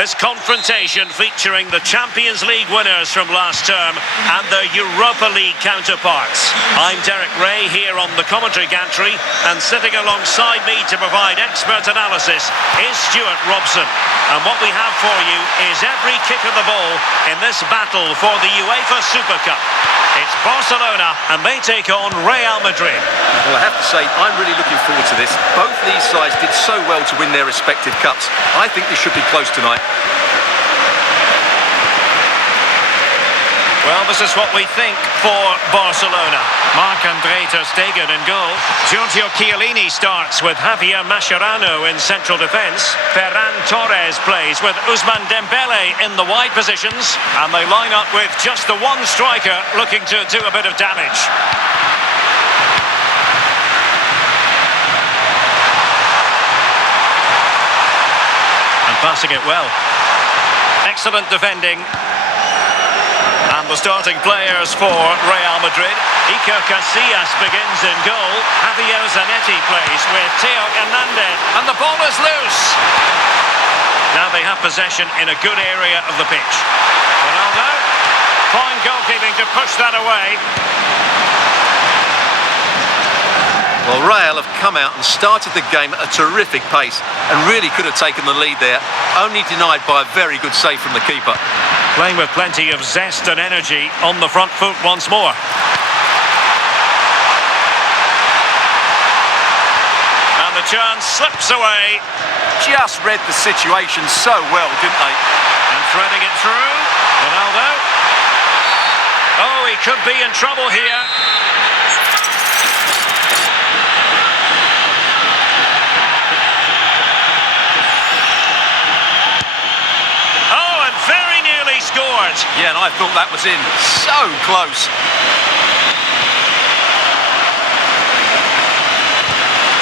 This confrontation featuring the Champions League winners from last term and their Europa League counterparts. I'm Derek Ray here on the commentary gantry, and sitting alongside me to provide expert analysis is Stuart Robson. And what we have for you is every kick of the ball in this battle for the UEFA Super Cup. It's Barcelona and they take on Real Madrid. Well, I have to say, I'm really looking forward to this. Both these sides did so well to win their respective cups. I think this should be close tonight. Well, this is what we think for Barcelona. Marc-André ter Stegen in goal. Giorgio Chiellini starts with Javier Mascherano in central defence. Ferran Torres plays with Ousmane Dembele in the wide positions. And they line up with just the one striker looking to do a bit of damage. And passing it well. Excellent defending. And the starting players for Real Madrid. Iker Casillas begins in goal. Javier Zanetti plays with Theo Hernandez. And the ball is loose. Now they have possession in a good area of the pitch. Ronaldo. Fine goalkeeping to push that away. Well, Real have come out and started the game at a terrific pace and really could have taken the lead there, only denied by a very good save from the keeper. Playing with plenty of zest and energy on the front foot once more. And the chance slips away. Just read the situation so well, didn't they? And threading it through. Ronaldo. Oh, he could be in trouble here. Scored. Yeah, and I thought that was in. So close.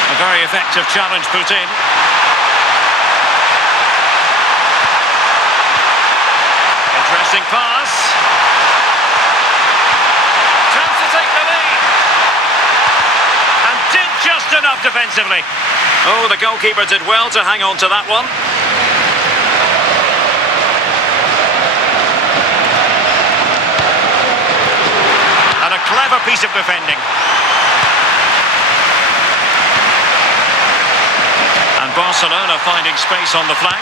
A very effective challenge put in. Interesting pass. Chance to take the lead. And did just enough defensively. Oh, the goalkeeper did well to hang on to that one. Clever piece of defending. And Barcelona finding space on the flank.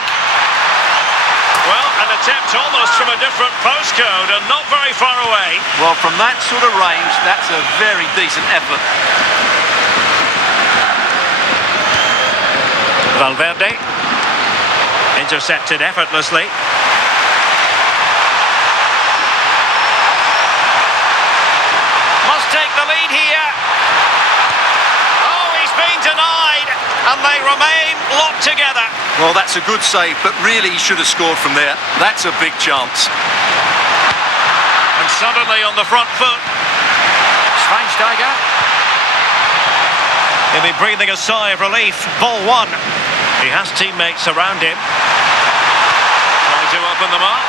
Well, an attempt almost from a different postcode and not very far away. Well, from that sort of range, that's a very decent effort. Valverde. Intercepted effortlessly. Take the lead here. Oh, he's been denied, and they remain locked together. Well, that's a good save, but really he should have scored from there. That's a big chance. And suddenly on the front foot. Schweinsteiger. He'll be breathing a sigh of relief. Ball one. He has teammates around him. Trying to open them up.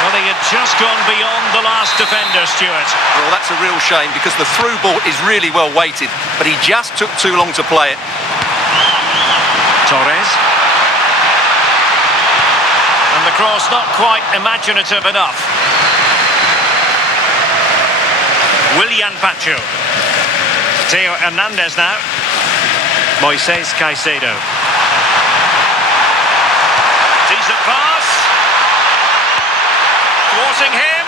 Well, he had just gone beyond the last defender, Stuart. Well, that's a real shame because the through ball is really well weighted, but he just took too long to play it. Torres. And the cross not quite imaginative enough. Willian Pacho. Theo Hernandez now. Moises Caicedo. Decent pass. Thwarting him.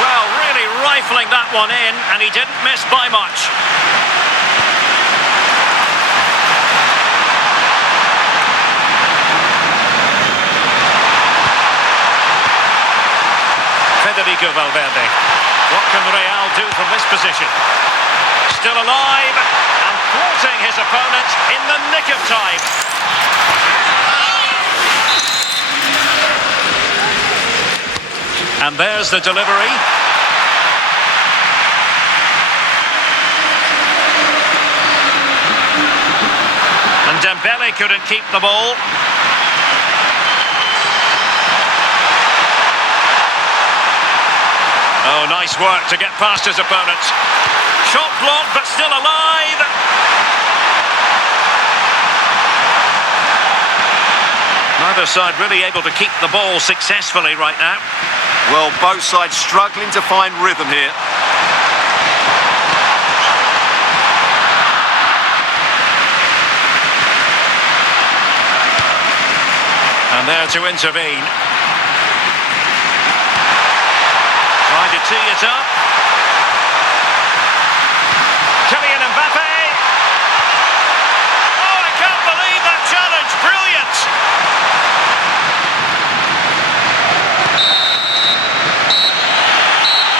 Well, really rifling that one in, and he didn't miss by much. Federico Valverde. What can Real do from this position? Still alive and thwarting his opponent in the nick of time. And there's the delivery. And Dembele couldn't keep the ball. Oh, nice work to get past his opponent. Shot blocked, but still alive. Neither side really able to keep the ball successfully right now. Well, both sides struggling to find rhythm here. And there to intervene. Trying to tee it up. Kylian Mbappé. Oh, I can't believe that challenge. Brilliant.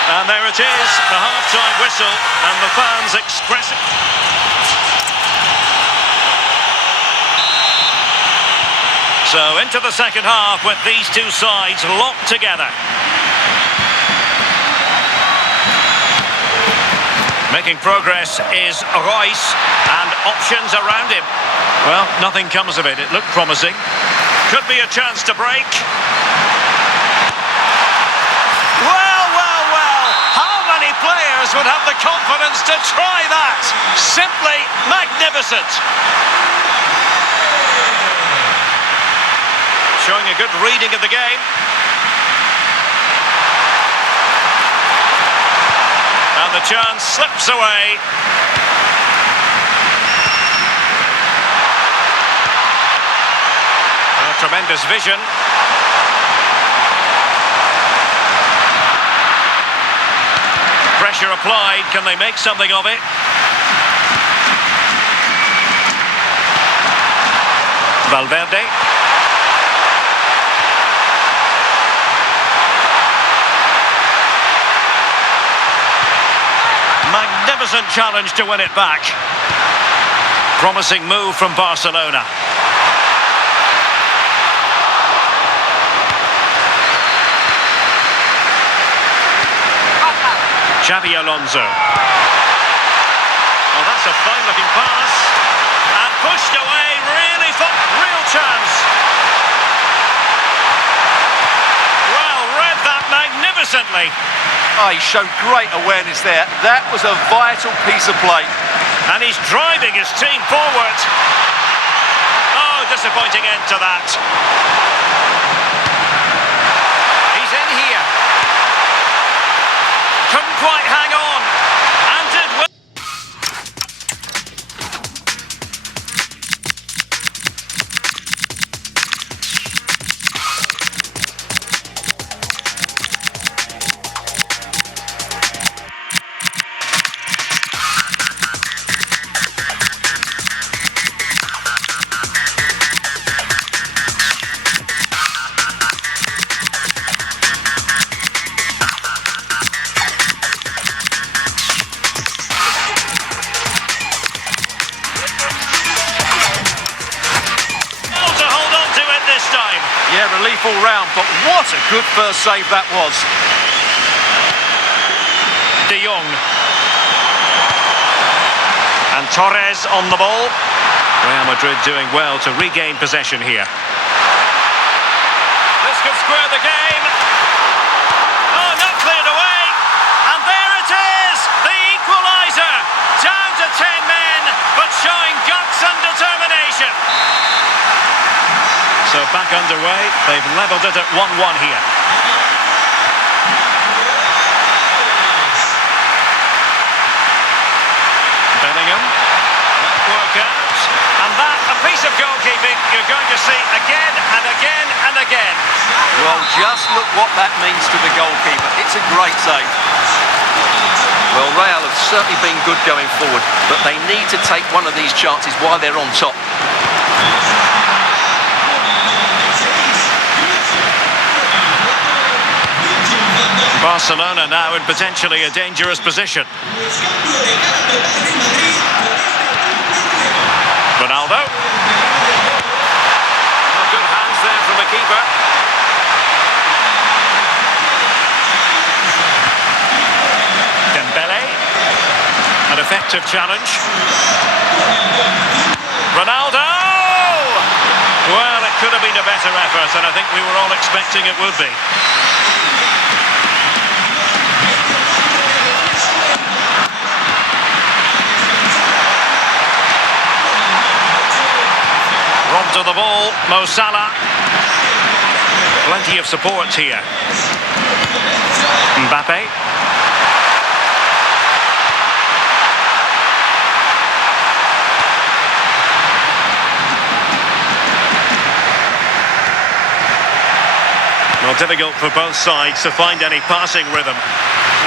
And there it is, the half-time whistle, and the fans expressing. So into the second half with these two sides locked together. Making progress is Reus, and options around him. Well, nothing comes of it. It looked promising. Could be a chance to break. Well, well, well. How many players would have the confidence to try that? Simply magnificent. Showing a good reading of the game. And the chance slips away. Oh, tremendous vision. Pressure applied. Can they make something of it? Valverde. Magnificent challenge to win it back. Promising move from Barcelona. Xabi Alonso. Oh, that's a fine-looking pass. And pushed away, really fun, real chance. Well, read that magnificently. Oh, he showed great awareness there. That was a vital piece of play. And he's driving his team forward. Oh, disappointing end to that. He's in here. Couldn't quite hang on. And did well. Yeah, relief all round, but what a good first save that was. De Jong. And Torres on the ball. Real Madrid doing well to regain possession here. This could square the game. Oh, not cleared away. And there it is, the equaliser. Down to 10 men, but showing guts and determination. So back underway, they've levelled it at 1-1 here. Bellingham, that work out. And that, a piece of goalkeeping you're going to see again and again and again. Well, just look what that means to the goalkeeper. It's a great save. Well, Real have certainly been good going forward, but they need to take one of these chances while they're on top. Barcelona now in potentially a dangerous position. Ronaldo. Oh, good hands there from the keeper. Dembele. An effective challenge. Ronaldo! Well, it could have been a better effort, and I think we were all expecting it would be. To the ball, Musiala. Plenty of support here. Mbappé. Well, difficult for both sides to find any passing rhythm.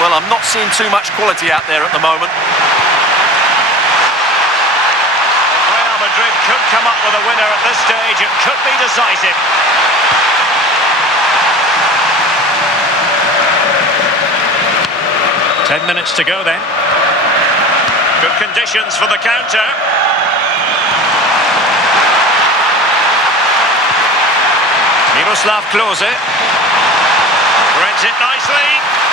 Well, I'm not seeing too much quality out there at the moment. Real Madrid could come up with a winner at this stage. It could be decisive. Ten minutes to go then. Good conditions for the counter. Miroslav Klose. Threads it nicely.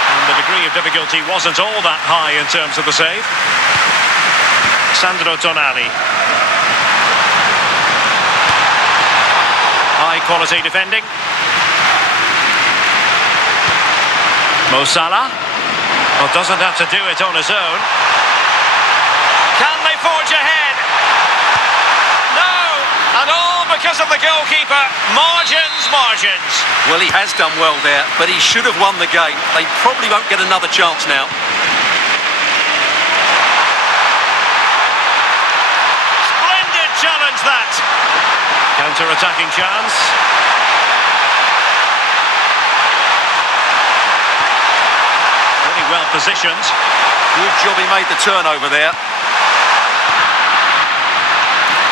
And the degree of difficulty wasn't all that high in terms of the save. Sandro Tonali. High quality defending. Mo Salah. Well, doesn't have to do it on his own. Can they forge ahead? No! And all because of the goalkeeper. Margins. Well, he has done well there, but he should have won the game. They probably won't get another chance now. Splendid challenge, that. Counter-attacking chance. Really well positioned. Good job he made the turnover there.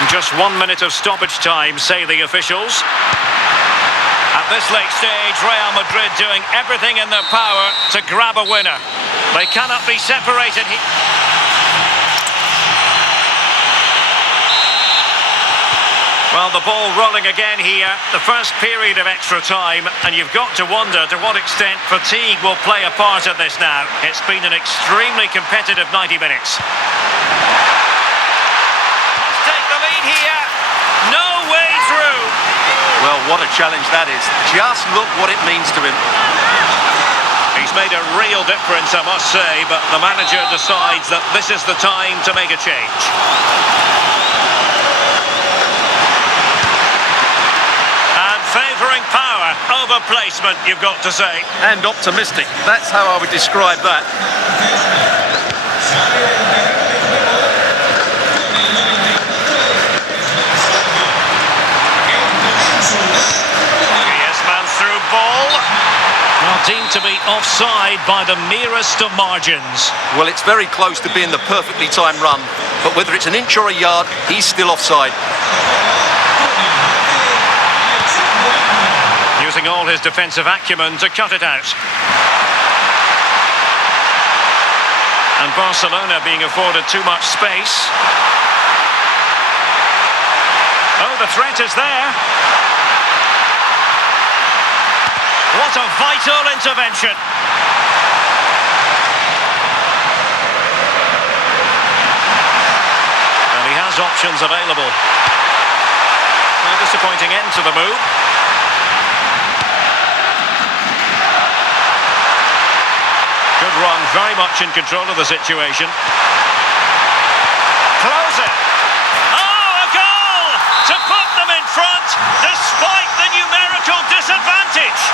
Just 1 minute of stoppage time, say the officials. At this late stage, Real Madrid doing everything in their power to grab a winner. They cannot be separated here. Well, the ball rolling again here, the first period of extra time, and you've got to wonder to what extent fatigue will play a part of this now. It's been an extremely competitive 90 minutes. Here, no way through. Well, what a challenge that is. Just look what it means to him. He's made a real difference, I must say, but the manager decides that this is the time to make a change. And favouring power over placement, you've got to say. And optimistic. That's how I would describe that. Well, deemed to be offside by the merest of margins. Well, it's very close to being the perfectly timed run, but whether it's an inch or a yard, he's still offside. Using all his defensive acumen to cut it out. And Barcelona being afforded too much space. Oh, the threat is there. What a vital intervention. And he has options available. A disappointing end to the move. Good run, very much in control of the situation. Close it. Oh, a goal to put them in front despite the numerical disadvantage.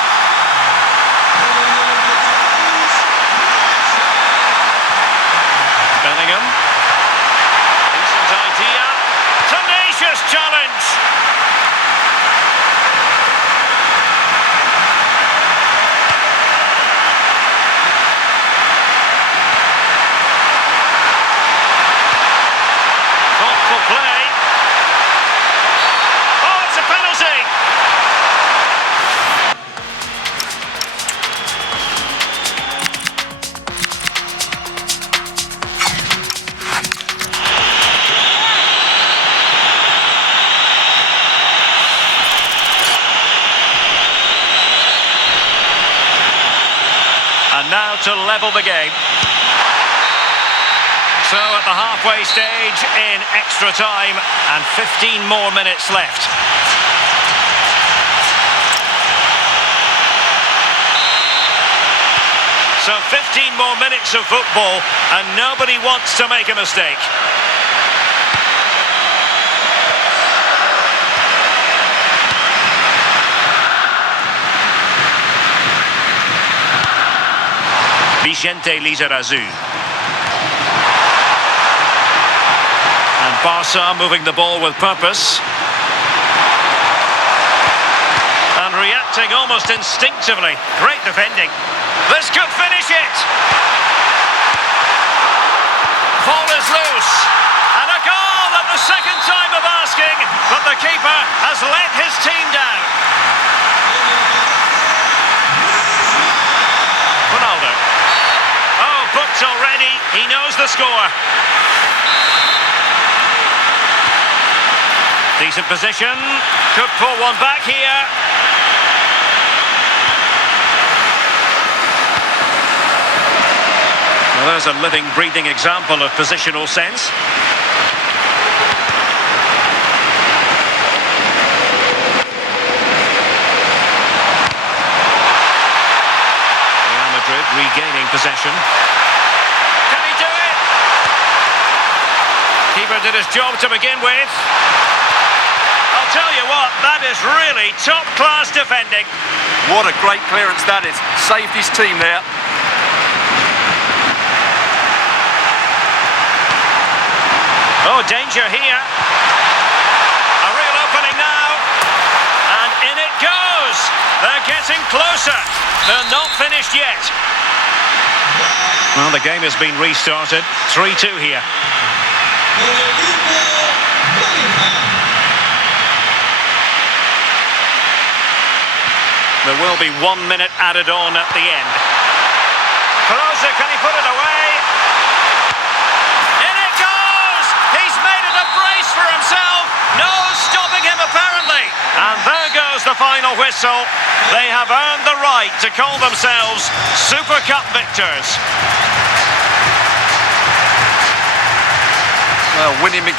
Bellingham. Decent idea. Tenacious challenge. Thoughtful play. Oh, it's a penalty. And now to level the game. So at the halfway stage in extra time and 15 more minutes left. So 15 more minutes of football and nobody wants to make a mistake. Vicente Lizarazu. And Barca moving the ball with purpose. And reacting almost instinctively. Great defending. This could finish it. Ball is loose. And a goal at the second time of asking. But the keeper has let his team down. Ronaldo. Oh, booked already. He knows the score. Decent position. Could pull one back here. Well, there's a living, breathing example of positional sense. Real Madrid regaining possession. Can he do it? Keeper did his job to begin with. I'll tell you what, that is really top-class defending. What a great clearance that is. Saved his team there. Oh, danger here. A real opening now. And in it goes. They're getting closer. They're not finished yet. Well, the game has been restarted. 3-2 here. There will be 1 minute added on at the end. Persie, can he put it away? In it goes! He's made it a brace for himself. No stopping him, apparently. And there goes the final whistle. They have earned the right to call themselves Super Cup victors. Well, winning becomes